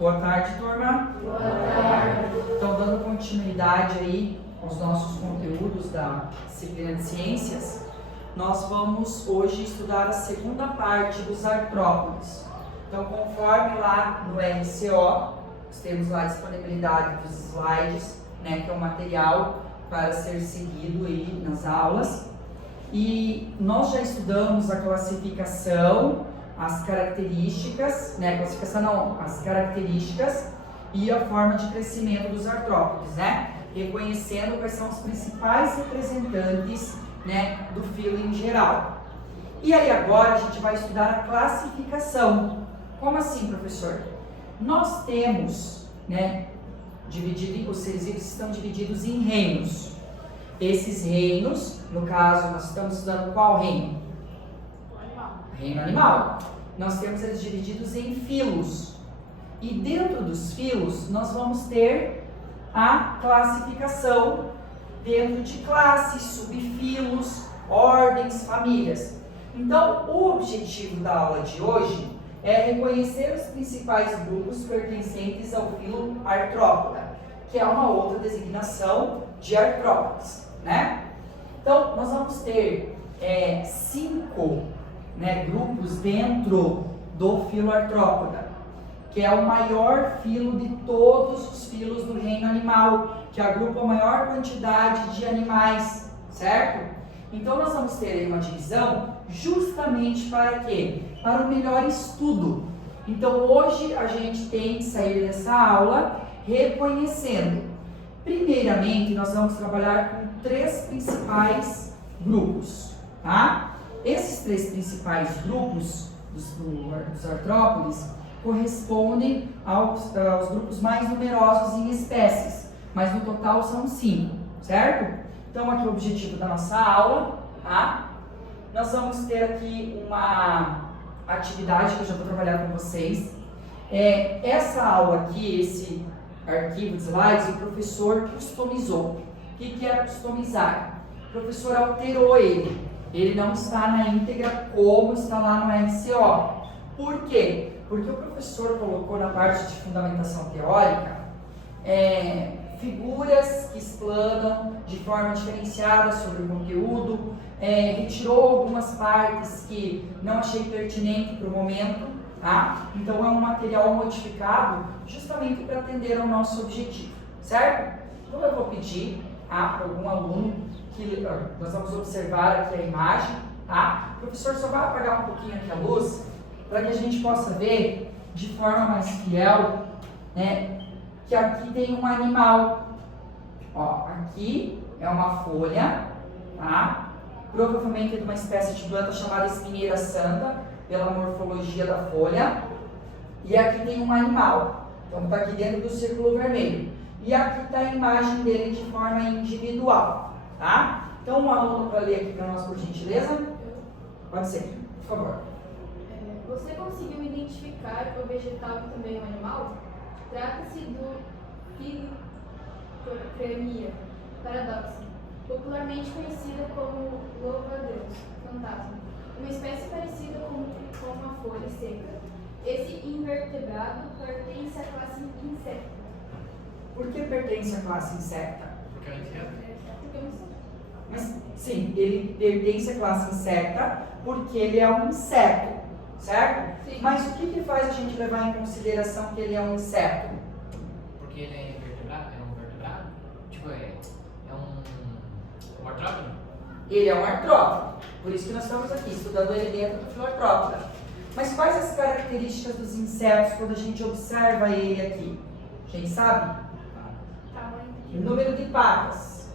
Boa tarde, turma. Boa tarde. Então, dando continuidade aí aos nossos conteúdos da disciplina de ciências, nós vamos hoje estudar a segunda parte dos artrópodes. Então, conforme lá no RCO, nós temos lá a disponibilidade dos slides, né, que é o material para ser seguido aí nas aulas. E nós já estudamos a classificação, as características, né, classificação não, as características e a forma de crescimento dos artrópodes, né, reconhecendo quais são os principais representantes, né, do filo em geral. E aí agora a gente vai estudar a classificação. Como assim, professor? Nós temos, né, os seres vivos estão divididos em reinos. Esses reinos, no caso, nós estamos estudando qual reino? Reino animal. Nós temos eles divididos em filos. E dentro dos filos, nós vamos ter a classificação dentro de classes, subfilos, ordens, famílias. Então, o objetivo da aula de hoje é reconhecer os principais grupos pertencentes ao filo Artrópoda, que é uma outra designação de artrópodes, né? Então, nós vamos ter 5 grupos dentro do filo Artrópoda, que é o maior filo de todos os filos do reino animal, que agrupa a maior quantidade de animais, certo? Então nós vamos ter aí uma divisão justamente para quê? Para o melhor estudo. Então hoje a gente tem que sair dessa aula reconhecendo. Primeiramente, nós vamos trabalhar com 3 principais grupos, tá? Esses 3 principais grupos dos artrópodes correspondem aos grupos mais numerosos em espécies, mas no total são 5, certo? Então aqui o objetivo da nossa aula, tá? Nós vamos ter aqui uma atividade que eu já vou trabalhar com vocês. Essa aula aqui, esse arquivo de slides, o professor customizou. O que é customizar? O professor alterou ele. Ele não está na íntegra como está lá no RCO. Por quê? Porque o professor colocou na parte de fundamentação teórica figuras que explanam de forma diferenciada sobre o conteúdo, retirou algumas partes que não achei pertinente para o momento, tá? Então é um material modificado justamente para atender ao nosso objetivo, certo? Então eu vou pedir para algum aluno que nós vamos observar aqui a imagem, tá? O professor só vai apagar um pouquinho aqui a luz para que a gente possa ver de forma mais fiel, né, que aqui tem um animal. Ó, aqui é uma folha, tá? Provavelmente é de uma espécie de planta chamada espinheira santa, pela morfologia da folha. E aqui tem um animal, então está aqui dentro do círculo vermelho. E aqui está a imagem dele de forma individual, tá? Então, um aluno para ler aqui para nós, por gentileza? Pode ser, por favor. Você conseguiu identificar o vegetal e também o animal? Trata-se do Philocrenia paradoxa, popularmente conhecida como louva-a-Deus fantasma, uma espécie parecida com uma folha seca. Esse invertebrado pertence à classe insecta. Por que pertence à classe insecta? Porque é inseto? Porque eu não sei. Mas, sim, ele pertence à classe insecta porque ele é um inseto, certo? Sim. Mas o que faz a gente levar em consideração que ele é um inseto? Porque ele é invertebrado? É um vertebrado? Tipo, é um artrópode? Ele é um artrópode, por isso que nós estamos aqui, estudando ele dentro do Filartrópode. Mas quais as características dos insetos quando a gente observa ele aqui? A gente sabe? O número de patas.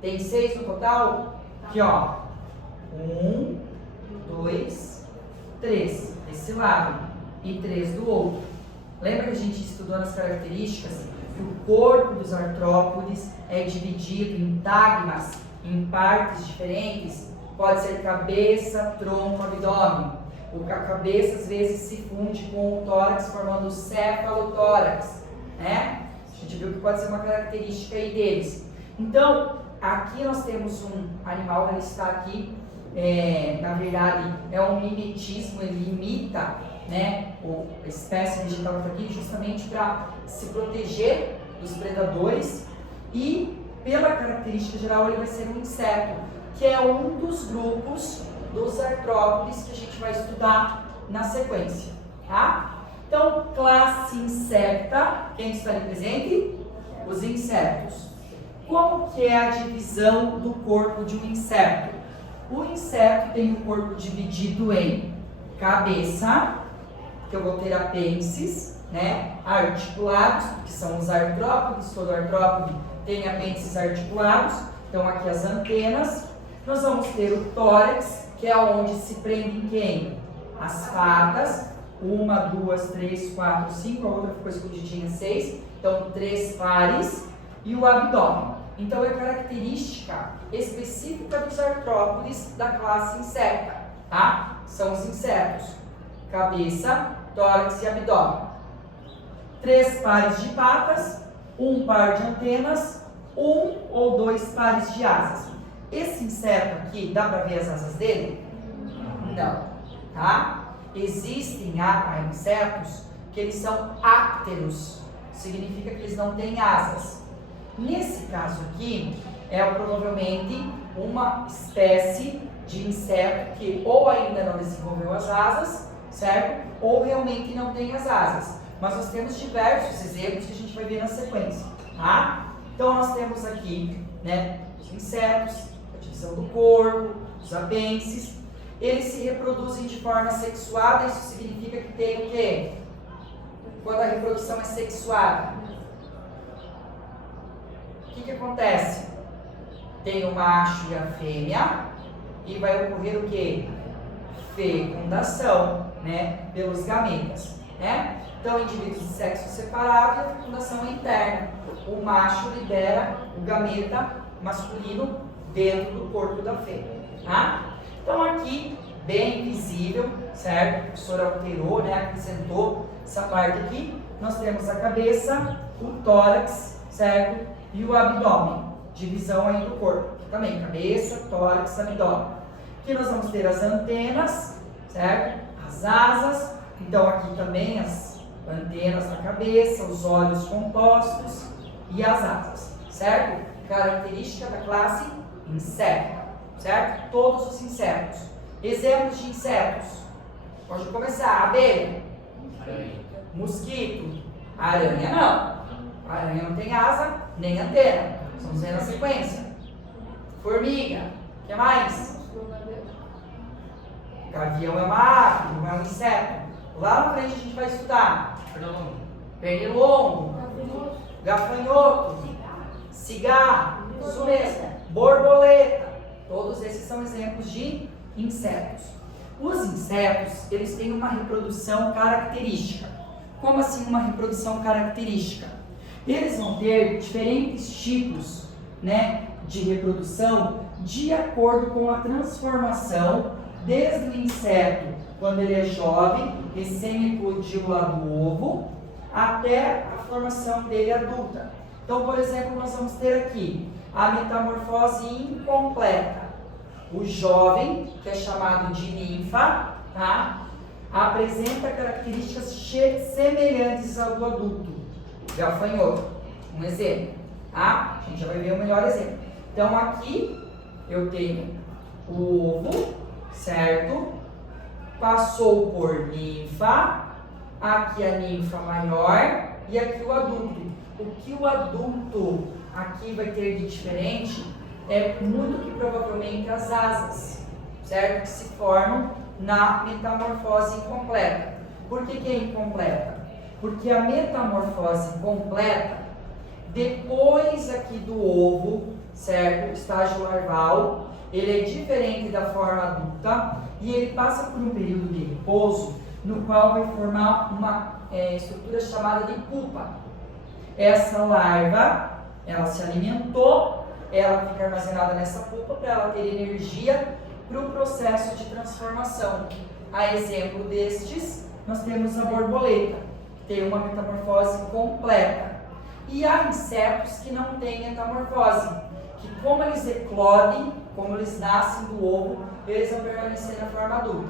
Tem 6 no total? Aqui, ó. 1, 2, 3 desse lado e 3 do outro. Lembra que a gente estudou nas características que o corpo dos artrópodes é dividido em tagmas, em partes diferentes? Pode ser cabeça, tronco, abdômen. A cabeça às vezes se funde com o tórax, formando o cefalotórax, né? A gente viu que pode ser uma característica aí deles. Então, aqui nós temos um animal que está aqui, na verdade é um mimetismo, ele imita né, ou a espécie vegetal que está aqui, justamente para se proteger dos predadores e, pela característica geral, ele vai ser um inseto, que é um dos grupos dos artrópodes que a gente vai estudar na sequência, tá? Então, classe insecta, quem está ali presente? Os insetos. Como que é a divisão do corpo de um inseto? O inseto tem o corpo dividido em cabeça, que eu vou ter apêndices, né? Articulados, que são os artrópodes, todo artrópode tem apêndices articulados, então aqui as antenas. Nós vamos ter o tórax, que é onde se prende quem? As patas, 1, 2, 3, 4, 5, a outra ficou escondidinha, 6, então 3 pares, e o abdômen. Então é característica específica dos artrópodes da classe insecta, tá? São os insetos, cabeça, tórax e abdômen. 3 pares de patas, 1 par de antenas, 1 ou 2 pares de asas. Esse inseto aqui, dá para ver as asas dele? Não, tá? Existem insetos que eles são ápteros, significa que eles não têm asas. Nesse caso aqui, é provavelmente uma espécie de inseto que ou ainda não desenvolveu as asas, certo? Ou realmente não tem as asas. Mas nós temos diversos exemplos que a gente vai ver na sequência, tá? Então nós temos aqui, né, os insetos, a divisão do corpo, os apêndices. Eles se reproduzem de forma sexuada, isso significa que tem o quê? Quando a reprodução é sexuada, o que acontece? Tem o macho e a fêmea e vai ocorrer o quê? Fecundação, né? Pelos gametas, né? Então, indivíduos de sexo separado e a fecundação é interna. O macho libera o gameta masculino dentro do corpo da fêmea, tá? Então, aqui, bem visível, certo? O professor alterou, né? Acrescentou essa parte aqui. Nós temos a cabeça, o tórax, certo? E o abdômen, divisão aí do corpo. Aqui também, cabeça, tórax, abdômen. Aqui nós vamos ter as antenas, certo? As asas. Então, aqui também as antenas na cabeça, os olhos compostos e as asas, certo? Característica da classe insecta, certo? Todos os insetos. Exemplos de insetos. Pode começar. Abelha. Aranha. Mosquito. Aranha não. A aranha não tem asa nem antena. Estamos vendo a sequência. Formiga. O que mais? Gavião é uma ave, não é um inseto. Lá na frente a gente vai estudar. Pernilongo. Gafanhoto. Cigarro. Isso mesmo. Borboleta. Todos esses são exemplos de insetos. Os insetos, eles têm uma reprodução característica. Como assim uma reprodução característica? Eles vão ter diferentes tipos, né, de reprodução de acordo com a transformação desde o inseto, quando ele é jovem, recém-eclodiu lá do ovo, até a formação dele adulta. Então, por exemplo, nós vamos ter aqui a metamorfose incompleta. O jovem, que é chamado de ninfa, tá? Apresenta características semelhantes ao do adulto. Gafanhoto, um exemplo, tá? A gente já vai ver o melhor exemplo. Então, aqui eu tenho o ovo, certo? Passou por ninfa, aqui a ninfa maior e aqui o adulto. O que o adulto aqui vai ter de diferente é muito que provavelmente as asas, certo? Que se formam na metamorfose incompleta. Por que é incompleta? Porque a metamorfose completa, depois aqui do ovo, certo? O estágio larval, ele é diferente da forma adulta e ele passa por um período de repouso no qual vai formar uma estrutura chamada de pupa. Essa larva, ela se alimentou, ela fica armazenada nessa pupa para ela ter energia para o processo de transformação. A exemplo destes, nós temos a borboleta, que tem uma metamorfose completa. E há insetos que não têm metamorfose, que como eles eclodem, como eles nascem do ovo, eles vão permanecer na forma adulta.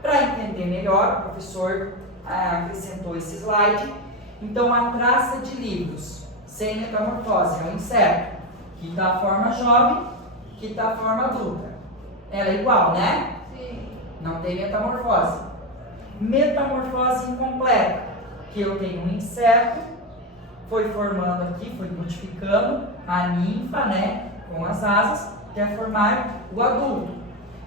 Para entender melhor, o professor acrescentou esse slide. Então, a traça de livros sem metamorfose é um inseto que dá forma jovem, que dá forma adulta. Ela é igual, né? Sim. Não tem metamorfose. Metamorfose incompleta, que eu tenho um inseto, foi formando aqui, foi multiplicando a ninfa, né, com as asas, até formar o adulto.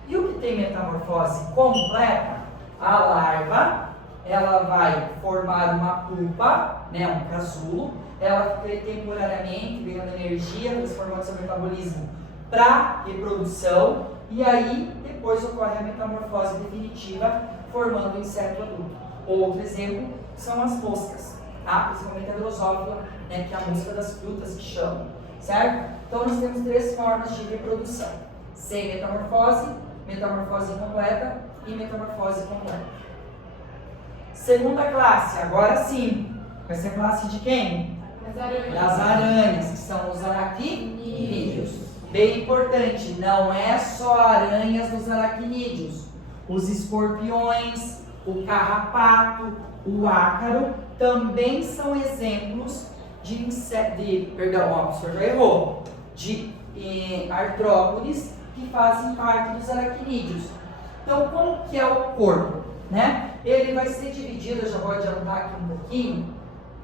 E o que tem metamorfose completa? A larva, ela vai formar uma pupa, né, um casulo, ela fica temporariamente ganhando energia, transformando seu metabolismo para reprodução, e aí depois ocorre a metamorfose definitiva, formando o inseto adulto. Outro exemplo são as moscas, tá? Principalmente a drosófila, né, que é a mosca das frutas que chamam, certo? Então nós temos 3 formas de reprodução: sem metamorfose, metamorfose incompleta e metamorfose completa. Segunda classe, agora sim, vai ser a classe de quem? As aranhas. Das aranhas, que são os aracnídeos. Bem importante, não é só aranhas dos aracnídeos. Os escorpiões, o carrapato, o ácaro também são exemplos de o professor já errou, de artrópodes que fazem parte dos aracnídeos. Então, como que é o corpo, né? Ele vai ser dividido, eu já vou adiantar aqui um pouquinho,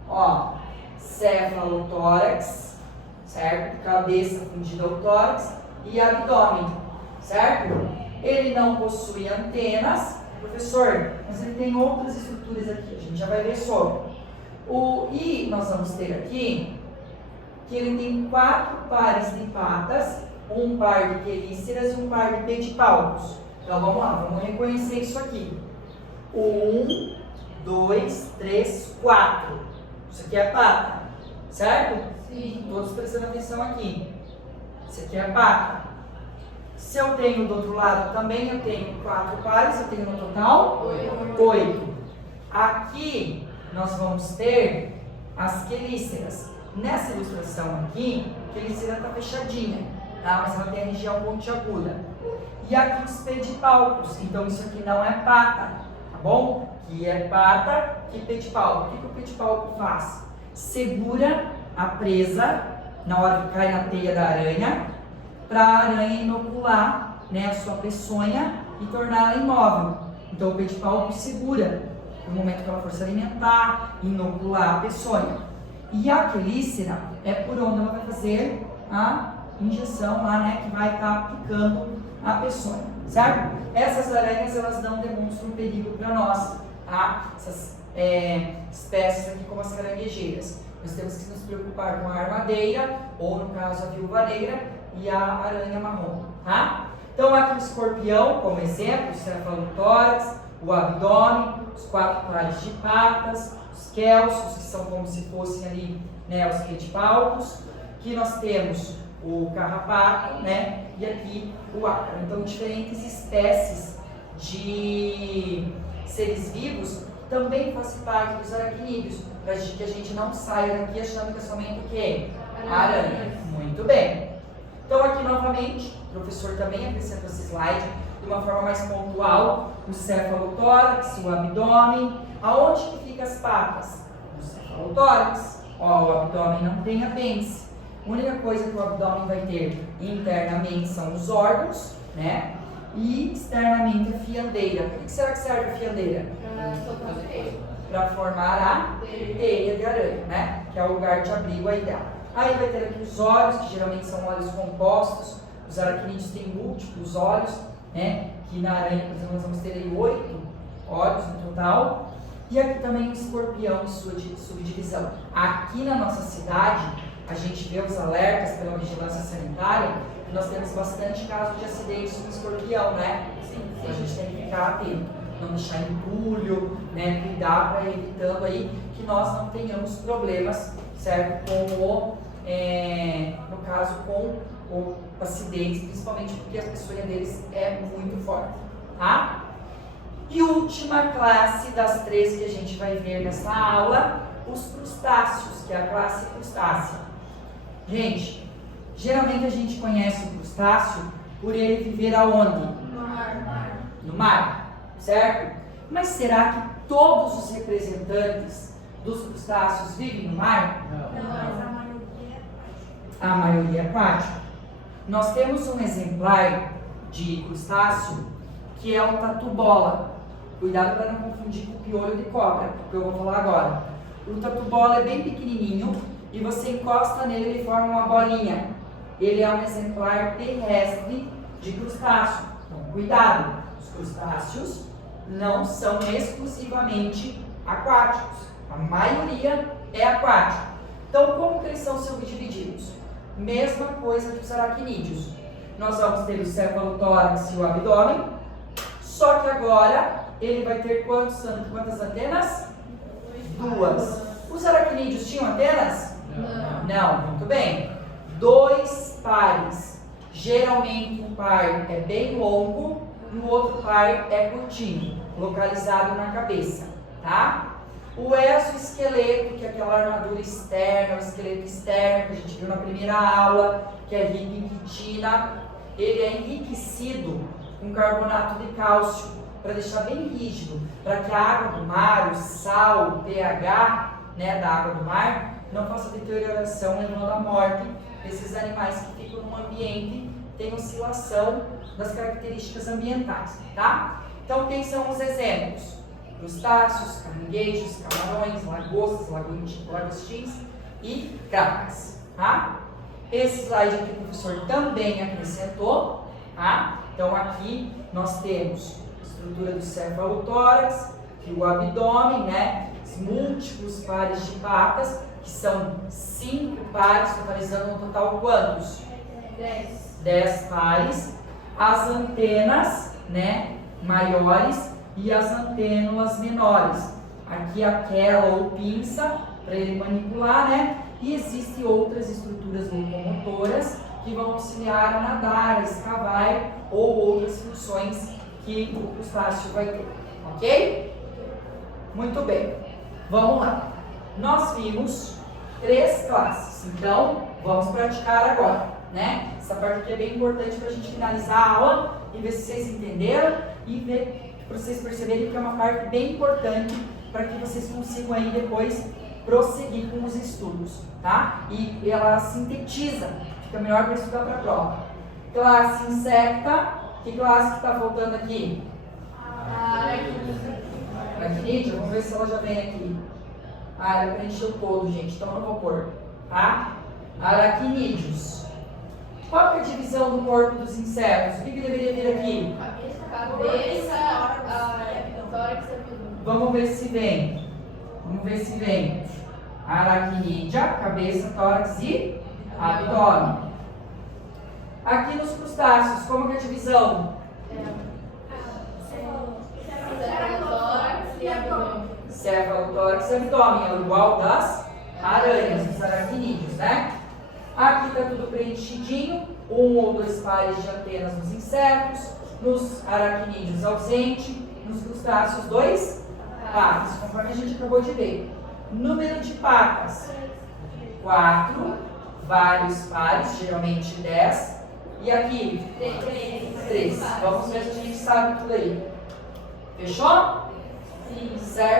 ó, céfalo-tórax, certo? Cabeça fundida ao tórax e abdômen, certo? Ele não possui antenas, professor, mas ele tem outras estruturas aqui, a gente já vai ver sobre. E nós vamos ter aqui que ele tem 4 pares de patas, um par de quelíceras e um par de pedipalpos. Então vamos lá, vamos reconhecer isso aqui. 1, 2, 3, 4. Isso aqui é a pata, certo? Sim. Todos prestando atenção aqui. Isso aqui é a pata. Se eu tenho do outro lado também, eu tenho 4 pares, eu tenho no total 8. Aqui nós vamos ter as quelíceras. Nessa ilustração aqui, a quelícera está fechadinha, tá? Mas ela tem a região pontiaguda. E aqui os pedipalpos, então isso aqui não é pata, tá bom? Que é pata, que pedipalpo. O que o pedipalpo faz? Segura a presa na hora que cai na teia da aranha, para a aranha inocular, né, a sua peçonha e torná-la imóvel. Então o pedipalpo segura no momento que ela for se alimentar, inocular a peçonha. E a quelícera é por onde ela vai fazer a injeção lá, né, que vai estar aplicando a peçonha, certo? Essas aranhas, elas não demonstram perigo para nós, tá? Essas espécies aqui como as caranguejeiras. Nós temos que nos preocupar com a armadeira, ou no caso a viúva-negra, e a aranha marrom, tá? Então aqui o escorpião, como exemplo, o cefalotórax, o abdômen, os 4 pares de patas, os quelsos, que são como se fossem ali, né, os pedipalpos. Aqui nós temos o carrapato, né, e aqui o ácaro. Então, diferentes espécies de seres vivos também fazem parte dos aracnídeos, para que a gente não saia daqui achando que é somente o quê? Aranha. Muito bem. Então, aqui novamente, o professor também acrescenta esse slide de uma forma mais pontual, o cefalotórax, o abdômen. Aonde que fica as patas? No cefalotórax. Ó, o abdômen não tem apêndice. A única coisa que o abdômen vai ter internamente são os órgãos, né? E externamente a fiandeira. Por que será que serve a fiandeira? Para formar a teia de aranha, né? Que é o lugar de abrigo aí dela. Aí vai ter aqui os olhos, que geralmente são olhos compostos. Os aracnídeos têm múltiplos olhos, né? Que na aranha, por exemplo, nós vamos ter aí 8 olhos no total. E aqui também o escorpião e sua subdivisão. Aqui na nossa cidade, a gente vê os alertas pela vigilância sanitária, que nós temos bastante casos de acidentes com escorpião, né? Então a gente tem que ficar atento, não deixar entulho, né? Cuidar para evitando aí que nós não tenhamos problemas, certo? Com no caso, com o acidentes, principalmente porque a peçonha deles é muito forte, tá? E última classe das 3 que a gente vai ver nessa aula, os crustáceos, que é a classe crustácea. Gente, geralmente a gente conhece o crustáceo por ele viver aonde? No mar. No mar, certo? Mas será que todos os representantes dos crustáceos vivem no mar? Não. A maioria é aquática. Nós temos um exemplar de crustáceo que é o tatu-bola. Cuidado para não confundir com o piolho de cobra, que eu vou falar agora. O tatu-bola é bem pequenininho e você encosta nele e ele forma uma bolinha. Ele é um exemplar terrestre de crustáceo. Então, cuidado, os crustáceos não são exclusivamente aquáticos. A maioria é aquática. Então, como que eles são subdivididos? Mesma coisa que os aracnídeos. Nós vamos ter o cefalotórax e o abdômen, só que agora ele vai ter quantas antenas? 2. Os aracnídeos tinham antenas? Não, muito bem. 2 pares. Geralmente um par é bem longo e o outro par é curtinho, localizado na cabeça, tá? O exoesqueleto, que é aquela armadura externa, o esqueleto externo que a gente viu na primeira aula, que é rico em quitina, ele é enriquecido com carbonato de cálcio para deixar bem rígido, para que a água do mar, o sal, o pH, né, da água do mar não faça deterioração, levando à morte desses animais que ficam num ambiente que tem oscilação das características ambientais, tá? Então, quem são os exemplos? Crustáceos, caranguejos, camarões, lagostas, lagostins e cracas, tá? Esse slide aqui o professor também acrescentou, tá? Então aqui nós temos a estrutura do cefalotórax, e o abdômen, né? Os múltiplos pares de patas, que são 5 pares, totalizando um total quantos? 10 pares. As antenas, né? Maiores e as antênulas menores. Aqui aquela ou pinça para ele manipular, né? E existem outras estruturas locomotoras que vão auxiliar a nadar, a escavar ou outras funções que o crustáceo vai ter, ok? Muito bem, vamos lá. Nós vimos 3 classes, então vamos praticar agora, né? Essa parte aqui é bem importante para a gente finalizar a aula e ver se vocês entenderam e ver para vocês perceberem que é uma parte bem importante para que vocês consigam aí depois prosseguir com os estudos, tá? E ela sintetiza, fica melhor para estudar para a prova. Classe insecta, que classe que está faltando aqui? Aracnídeo, vamos ver se ela já vem aqui. Ah, ela preencheu todo, gente, então eu não vou pôr, tá? Aracnídeos. Qual que é a divisão do corpo dos insetos? O que deveria vir aqui? Cabeça, tórax e abdômen. Vamos ver se vem. Vamos ver se vem. Aracnídea, cabeça, tórax e abdômen. Aqui nos crustáceos, como que é a divisão? Cefalotórax e abdômen. Cefalotórax e abdômen, é igual das aranhas, dos aracnídeos, né? Aqui está tudo preenchidinho, 1 ou 2 pares de antenas nos insetos, nos aracnídeos ausente, nos crustáceos 2 pares, conforme a gente acabou de ver. Número de patas, 4, vários pares, geralmente 10, e aqui 3. Vamos ver se a gente sabe tudo aí. Fechou? Sim. Certo?